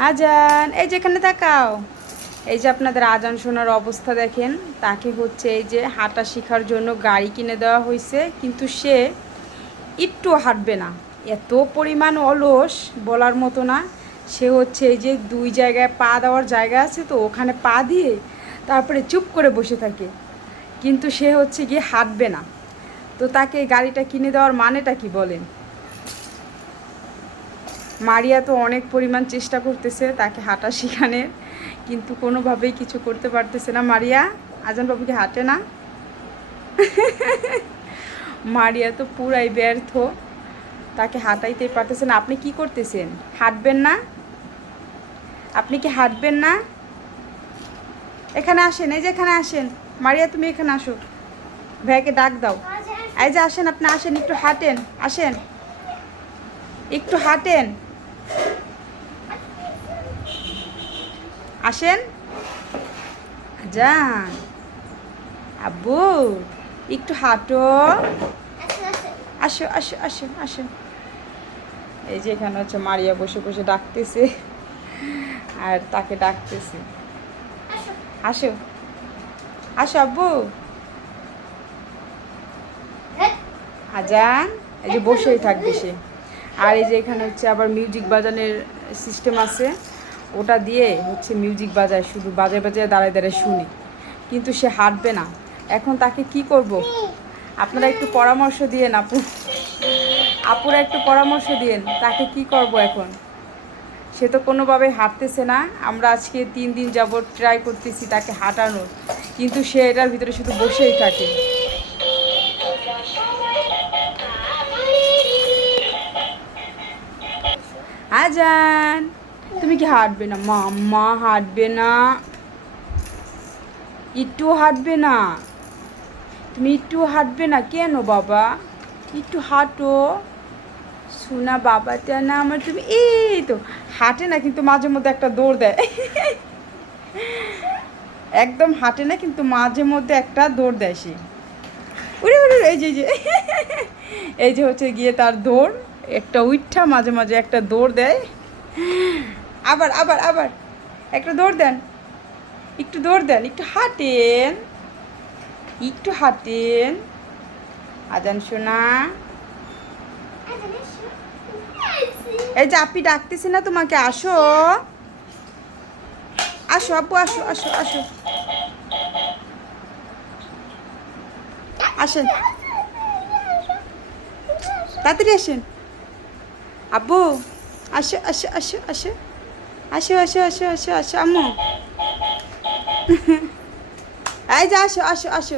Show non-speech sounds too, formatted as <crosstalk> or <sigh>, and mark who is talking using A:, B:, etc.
A: আজান, এই যে এখানে তাকাও। এই যে আপনাদের আজান শোনার অবস্থা দেখেন, তাকে হচ্ছে এই যে হাঁটা শেখার জন্য গাড়ি কিনে দেওয়া হয়েছে কিন্তু সে একটু হাঁটবে না। এত পরিমাণ অলস বলার মতো না। সে হচ্ছে এই যে দুই জায়গায় পা দেওয়ার জায়গা আছে তো, ওখানে পা দিয়ে তারপরে চুপ করে বসে থাকে। কিন্তু সে হচ্ছে গিয়ে হাঁটবে না। তো তাকে গাড়িটা কিনে দেওয়ার মানেটা কি বলেন? মারিয়া তো অনেক পরিমাণ চেষ্টা করতেছে তাকে হাঁটা শেখানোর কিন্তু কোনোভাবেই কিছু করতে পারতেছে না মারিয়া। আজান বাবু কি হাঁটে না। মারিয়া তো পুরাই ব্যর্থ, তাকে হাঁটাইতে পারতেছে না। আপনি কি করতেছেন? হাঁটবেন না? আপনি কি হাঁটবেন না? এখানে আসেন, এই যে এখানে আসেন। মারিয়া, তুমি এখানে আসো। ভাইয়াকে ডাক দাও। এই যে আসেন, আপনি আসেন, একটু হাঁটেন, আসেন। একটু হাঁটেন। আসেন। যান আব্বু, একটু হাঁটো। আসো আসো আসো আসো। এই যে এখানে হচ্ছে মারিয়া বসে বসে ডাকতেছে, আর তাকে ডাকতেছে। আসো। আসো আব্বু। আজান, এই যে বসেই থাকবে সে। আর এই যে এখানে হচ্ছে আবার মিউজিক বাজানোর সিস্টেম আছে, ওটা দিয়ে হচ্ছে মিউজিক বাজায়, শুধু বাজায় বাজায় দাঁড়ায় দাঁড়ায় শুনি। কিন্তু সে হাঁটবে না। এখন তাকে কি করব? আপনারা একটু পরামর্শ দিয়েন আপু। আপুরা একটু পরামর্শ দিয়েন, তাকে কি করব এখন? সে তো কোনোভাবে হাঁটতেছে না। আমরা আজকে তিন দিন যাবত ট্রাই করতেছি তাকে হাঁটানোর। কিন্তু সে এটার ভিতরে শুধু বসেই থাকে। আজান তুমি কি হাঁটবে না? মাম্মা, হাঁটবে না। একটু হাঁটবে না। তুমি একটু হাঁটবে না কেন বাবা? একটু হাঁটো। শোনা বাবাটা না আমার তুমি এই তো হাঁটে না কিন্তু মাঝে মধ্যে একটা দৌড় দেয়। একদম হাঁটে না কিন্তু মাঝে মধ্যে একটা দৌড় দেয় সে। উড়ে উড়ে এই যে। এই যে হচ্ছে গিয়ে তার দৌড়। একটা উইঠা, মাঝে মাঝে একটা দৌড় দেয়। আবার আবার আবার। একটা দৌড় দেন। একটু দৌড় দেন, একটু হাঁটেন। একটু হাঁটেন। আজান শোনা। এই যে আপনি ডাকতেছি না তোমাকে, আসো। আসো আপু আসো আসো আসো। আসেন। তাড়াতাড়ি আসেন। আব্বু, আসো আসো আসো আসো। আসো আসো আসো আসো আসো, আম্মু। <laughs> এই যে আসো আসো আসো।